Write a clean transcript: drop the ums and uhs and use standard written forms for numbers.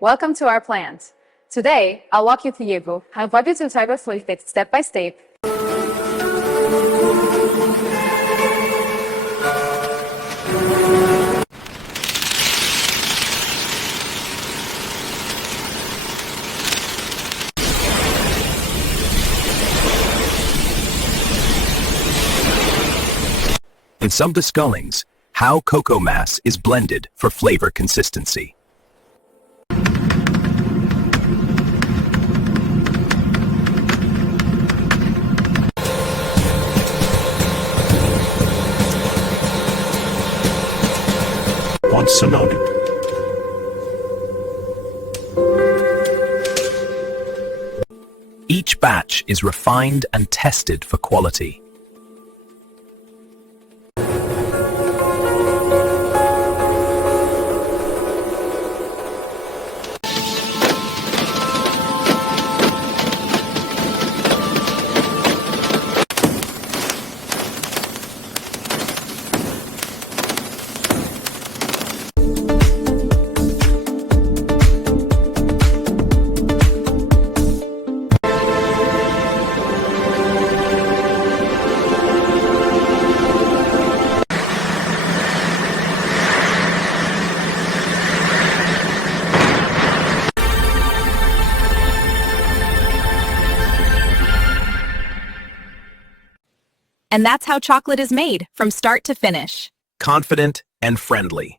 Welcome to our plant. Today, I'll walk you through how to type of fluid step by step. In some discullings, how cocoa mass is blended for flavor consistency. Once surrounded. Each batch is refined and tested for quality. And that's how chocolate is made, from start to finish. Confident and friendly.